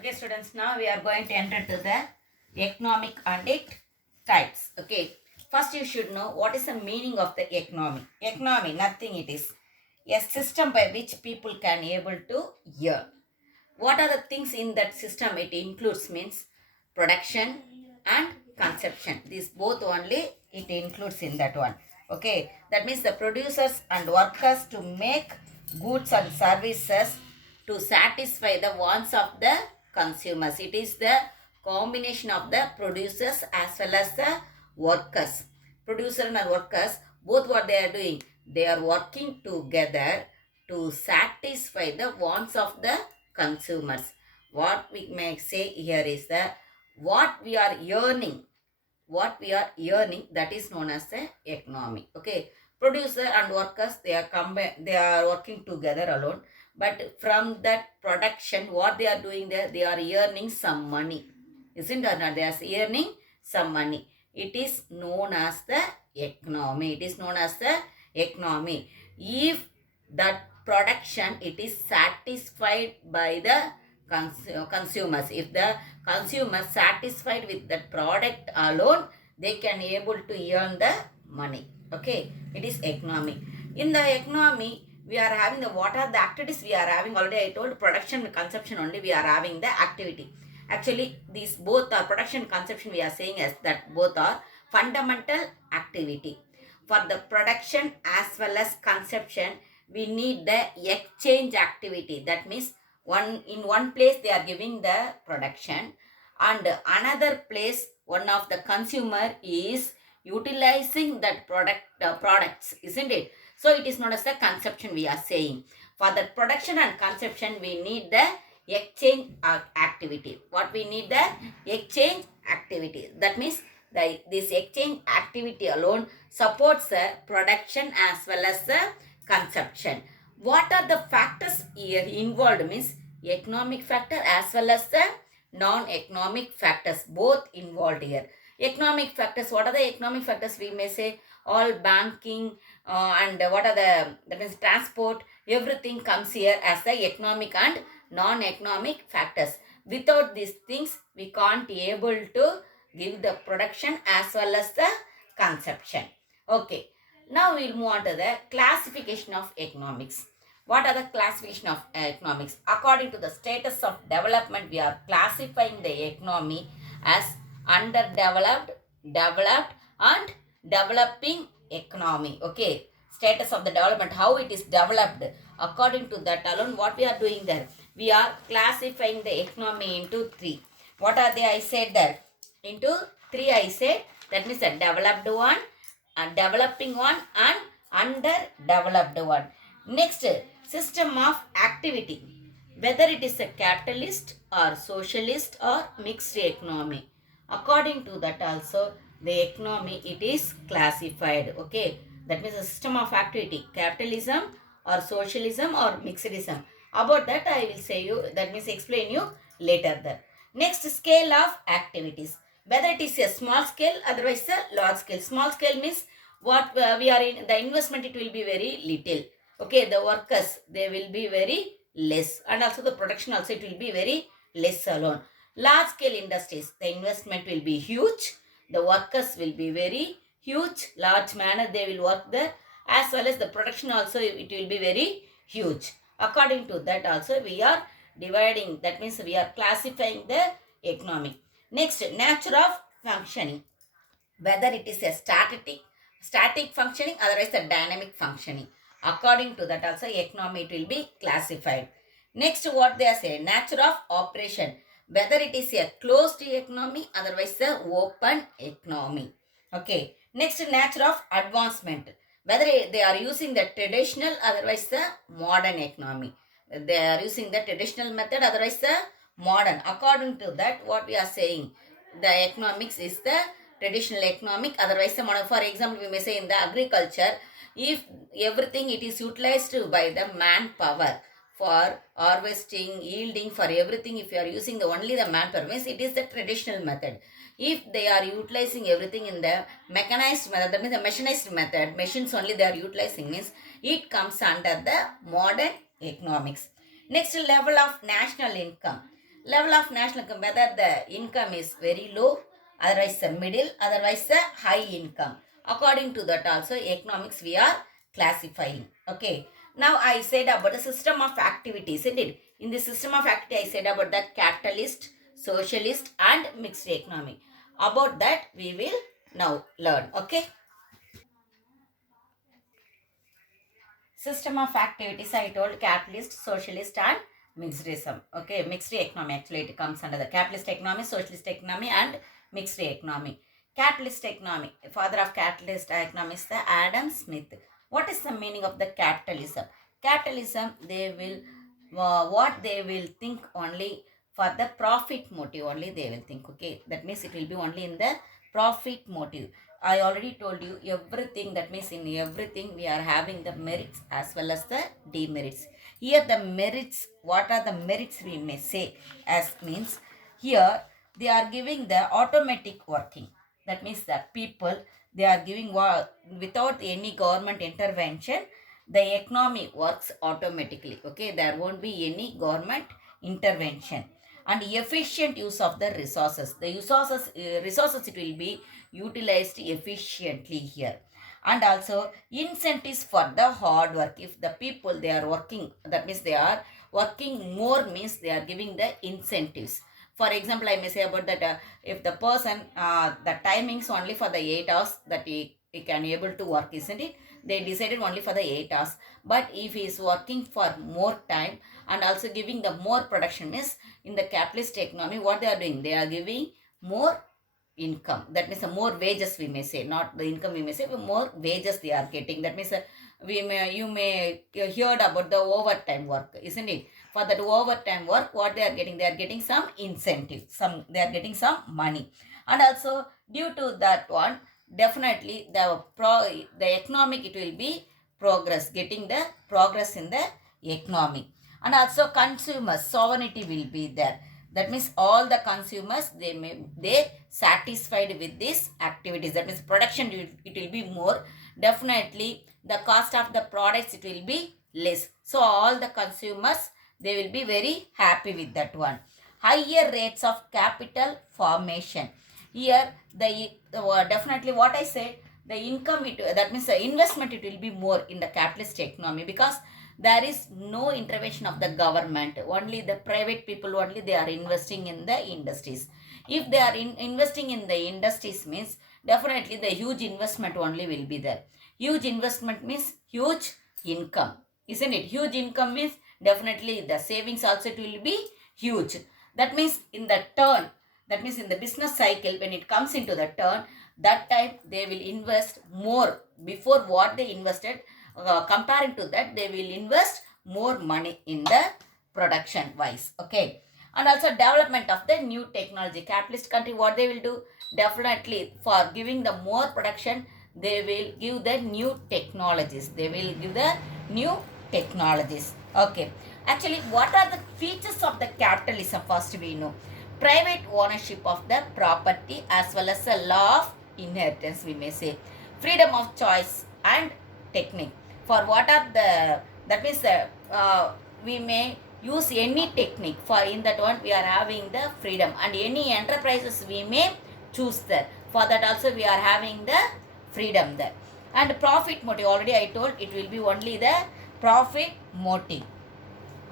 Okay, students, now we are going to enter to the economic and its types. Okay, first you should know what is the meaning of the economy. Economy, nothing it is. A system by which people can able to earn. What are the things in that system it includes means production and consumption. These both only it includes in that one. Okay, that means the producers and workers to make goods and services to satisfy the wants of the consumers. It is the combination of the producers as well as the workers. Producer and workers, both what they are doing, they are working together to satisfy the wants of the consumers. What we may say here is that what we are earning, that is known as the economy. Okay, producer and workers, they are working together alone, but from that production what they are doing there, they are earning some money, isn't it? Not they are earning some money. It is known as the economy. It is known as the economy. If that production it is satisfied by the consumers, if the consumers satisfied with that product alone, they can able to earn the money. Okay, it is economy. In the economy we are having the what are the activities we are having. Already I told production and consumption only we are having the activity. Actually these both are production and consumption, we are saying as that both are fundamental activity. For the production as well as consumption we need the exchange activity. That means one place they are giving the production and another place one of the consumer is utilizing that products, isn't it? So it is not as a consumption we are saying. For the production and consumption we need the exchange activity. What we need? The exchange activity. That means this exchange activity alone supports the production as well as the consumption. What are the factors here involved means economic factor as well as the non-economic factors both involved here. Economic factors, what are the economic factors? We may say all banking and what are the, that means transport, everything comes here as the economic and non-economic factors. Without these things we can't be able to give the production as well as the consumption. Okay, now we'll move on to the classification of economics. What are the classification of economics? According to the status of development, we are classifying the economy as underdeveloped, developed and developing economy. Okay, status of the development, how it is developed. According to that alone, what we are doing there? We are classifying the economy into three. What are they? I said that into three I said. That means a developed one, a developing one and underdeveloped one. Next, system of activity, whether it is a capitalist or socialist or mixed economy. According to that also the economy it is classified. Okay, that means a system of activity, capitalism or socialism or mixedism. About that I will say you, that means explain you later there. Next, scale of activities, whether it is a small scale otherwise a large scale. Small scale means what we are in, the investment it will be very little. Okay, the workers they will be very less and also the production also it will be very less alone. Large scale industries, the investment will be huge, the workers will be very huge, large manner they will work there, as well as the production also it will be very huge. According to that also we are dividing, that means we are classifying the economy. Next, nature of functioning, whether it is a static functioning otherwise a dynamic functioning. According to that also economy it will be classified. Next, what they are saying, nature of operation, whether it is a closed economy otherwise a open economy. Okay, next, nature of advancement, whether they are using the traditional otherwise the modern economy. They are using the traditional method otherwise the modern. According to that what we are saying, the economics is the traditional economic otherwise the modern. For example, we may say in the agriculture, if everything it is utilized by the manpower for harvesting, yielding, for everything, if you are using the only the manpower means it is the traditional method. If they are utilizing everything in the mechanized method, that means the mechanized method, machines only they are utilizing means it comes under the modern economics. Next, level of national income, Level of national income, whether the income is very low, otherwise the middle, otherwise the high income. According to that also economics we are classifying. Okay. Now I said about the system of activities, isn't it? In the system of activity I said about the capitalist, socialist and mixed economy. About that we will now learn. Okay. System of activities I told capitalist, socialist and mixedism. Okay, mixed economy actually it comes under the capitalist economy, socialist economy and mixed economy. Capitalist economy, father of capitalist economy is the Adam Smith. What is the meaning of the capitalism? Capitalism, they will, what they will think only for the profit motive only they will think. Okay, that means it will be only in the profit motive. I already told you everything, that means in everything we are having the merits as well as the demerits. Here the merits, what are the merits we may say as means, here they are giving the automatic working. That means the people, they are giving without any government intervention, the economy works automatically. Okay, there won't be any government intervention. And efficient use of the resources. The resources it will be utilized efficiently here. And also incentives for the hard work. If the people they are working, that means they are working more, means they are giving the incentives. For example, I may say about that, if the person, the timings only for the 8 hours that he can able to work, isn't it? They decided only for the 8 hours. But if he is working for more time and also giving the more production, is in the capitalist economy, what they are doing, they are giving more income. That means more wages we may say, not the income we may say, but more wages they are getting. That means you may heard about the overtime work, isn't it? For that overtime work, what they are getting some incentive, they are getting some money. And also due to that one, definitely the economic it will be progress, getting the progress in the economy. And also consumer sovereignty will be there. That means all the consumers, they satisfied with these activities. That means production it will be more. Definitely the cost of the products it will be less. So all the consumers, they will be very happy with that one. Higher rates of capital formation. Here definitely what I said, the income that means the investment it will be more in the capitalist economy, because there is no intervention of the government, only the private people only they are investing in the industries. If they are investing in the industries, means definitely the huge investment only will be there. Huge investment means huge income, isn't it? Huge income means definitely the savings also it will be huge. That means in the turn, that means in the business cycle, when it comes into the turn, that time they will invest more before what they invested. Comparing to that, they will invest more money in the production wise. Okay. And also development of the new technology. Capitalist country, what they will do, definitely for giving the more production, they will give the new technologies. They will give the new technologies. Okay. Actually, what are the features of the capitalism? First we know private ownership of the property as well as the law of inheritance, we may say. Freedom of choice and technique. For what are the, that means we may use any technique. For in that one we are having the freedom, and any enterprises we may choose there. For that also we are having the freedom there. And profit motive, already I told, it will be only the profit motive.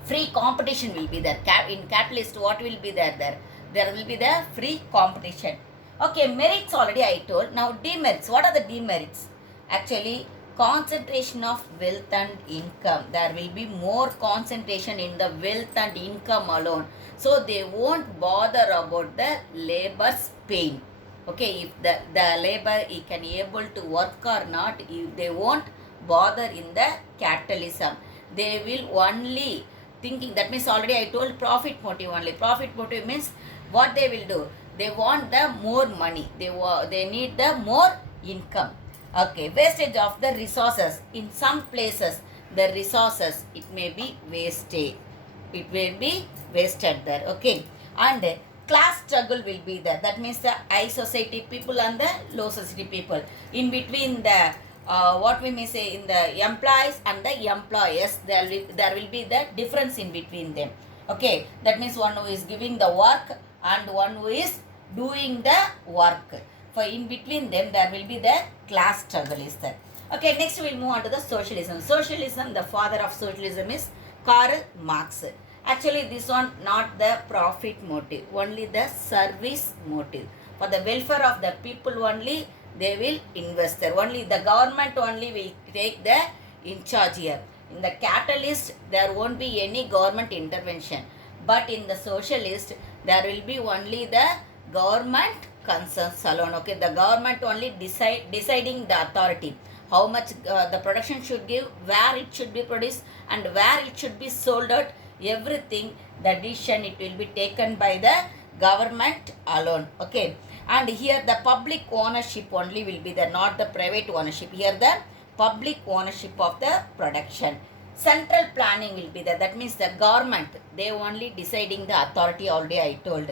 Free competition will be there. In capitalist, what will be there? There will be the free competition. Okay, merits already I told. Now demerits. What are the demerits? Actually, concentration of wealth and income. There will be more concentration in the wealth and income alone. So they won't bother about the labor's pain. Okay, if the labor he can able to work or not, if they won't bother in the capitalism. They will only thinking, that means already I told profit motive only. Profit motive means what they will do, they want the more money, they need the more income. Okay, wastage of the resources. In some places the resources it may be wasted, it will be wasted there. Okay. And class struggle will be there. That means the high society people and the low society people, in between the what we may say, in the employees and the employers, there will be the difference in between them. Okay, that means one who is giving the work and one who is doing the work. For in between them, there will be the class struggle is there. Okay, next we'll move on to the socialism. Socialism, the father of socialism is Karl Marx. Actually, this one not the profit motive, only the service motive. For the welfare of the people only, they will invest there. Only the government only will take the in charge here. In the capitalist, there won't be any government intervention. But in the socialist, there will be only the government concerns alone. Okay, the government only deciding the authority. How much the production should give, where it should be produced, and where it should be sold out. Everything, the decision it will be taken by the government alone. Okay, and here the public ownership only will be there, not the private ownership. Here the public ownership of the production. Central planning will be there. That means the government, they only deciding the authority already I told.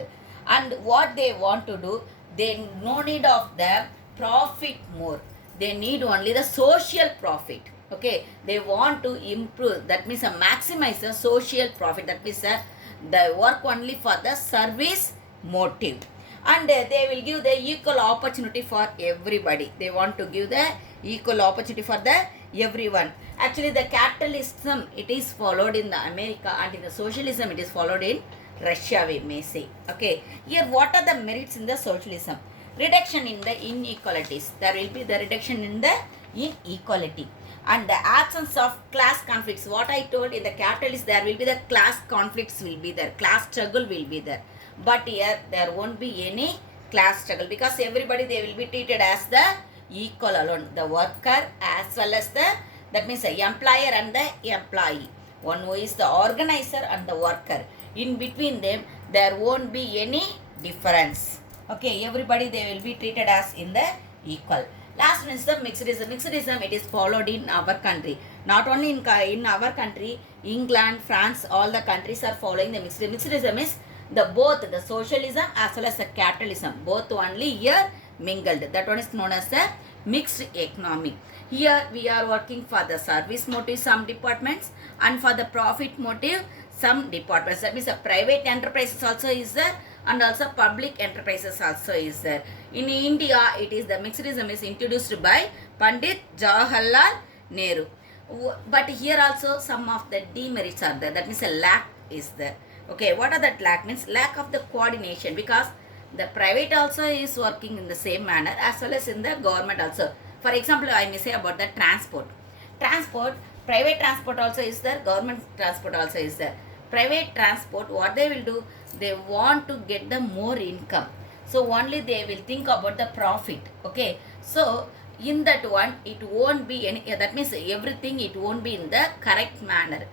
And what they want to do, they no need of the profit more. They need only the social profit. Okay, they want to improve. That means maximize the social profit. That means the work only for the service motive. And they will give the equal opportunity for everybody. They want to give the equal opportunity for the everyone. Actually, the capitalism, it is followed in the America, and in the socialism, it is followed in Russia, we may say. Okay, here what are the merits in the socialism? Reduction in the inequalities. There will be the reduction in the inequality. And the absence of class conflicts. What I told in the capitalist, there will be the class conflicts will be there. Class struggle will be there. But here, there won't be any class struggle, because everybody, they will be treated as the equal alone. The worker as well as the, that means the employer and the employee. One who is the organizer and the worker. In between them, there won't be any difference. Okay, everybody, they will be treated as in the equal. Last one is the mixedism. Mixedism, it is followed in our country. Not only in our country, England, France, all the countries are following the mixedism. Mixedism is the both the socialism as well as the capitalism. Both only here mingled. That one is known as the mixed economy. Here we are working for the service motive, some departments, and for the profit motive, some departments. That means the private enterprises also is there, and also public enterprises also is there. In India, it is the mixedism is introduced by Pandit Jawaharlal Nehru. But here also some of the demerits are there. That means a lack is there. Okay, what are that lack? Means lack of the coordination, because the private also is working in the same manner as well as in the government also. For example, I may say about the transport. Private transport also is there, government transport also is there. Private transport, what they will do, they want to get the more income. So only they will think about the profit. Okay, so in that one, it won't be any, that means everything, it won't be in the correct manner.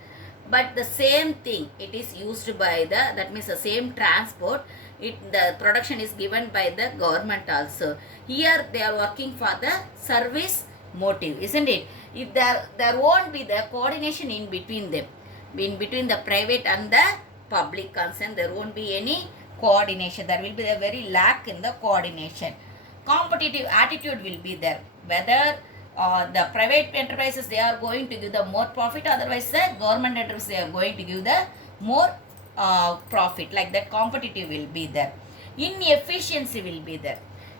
But the same thing, it is used by the, that means the same transport, the production is given by the government also. Here they are working for the service motive, isn't it? If there won't be the coordination in between them, in between the private and the public concern, there won't be any coordination. There will be a very lack in the coordination. Competitive attitude will be there. Whether the private enterprises, they are going to give the more profit, otherwise the government enterprises, they are going to give the more profit. Like that, competitive will be there. Inefficiency will be there.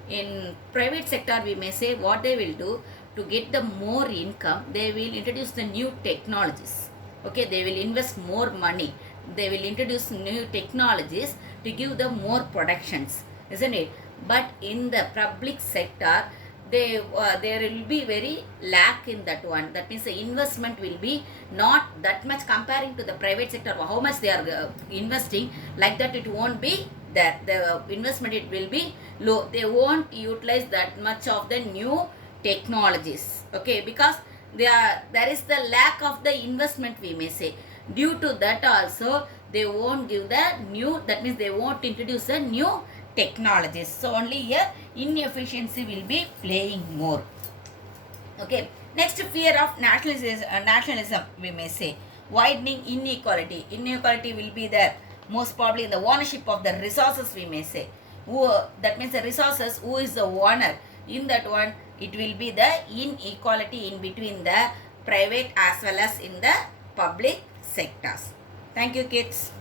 In private sector, we may say what they will do to get the more income, they will introduce the new technologies. Okay, they will invest more money. They will introduce new technologies to give the more productions, isn't it? But in the public sector, there will be very lack in that one. That means the investment will be not that much comparing to the private sector. How much they are investing, like that it won't be there. The investment, it will be low. They won't utilize that much of the new technologies. Okay, because there is the lack of the investment, we may say. Due to that also, they won't give the new, that means they won't introduce the new technologies. So only here inefficiency will be playing more. Okay, next, fear of nationalism, we may say. Widening inequality. Inequality will be there, most probably in the ownership of the resources, we may say. That means the resources, who is the owner? In that one, it will be the inequality in between the private as well as in the public sectors. Thank you, kids.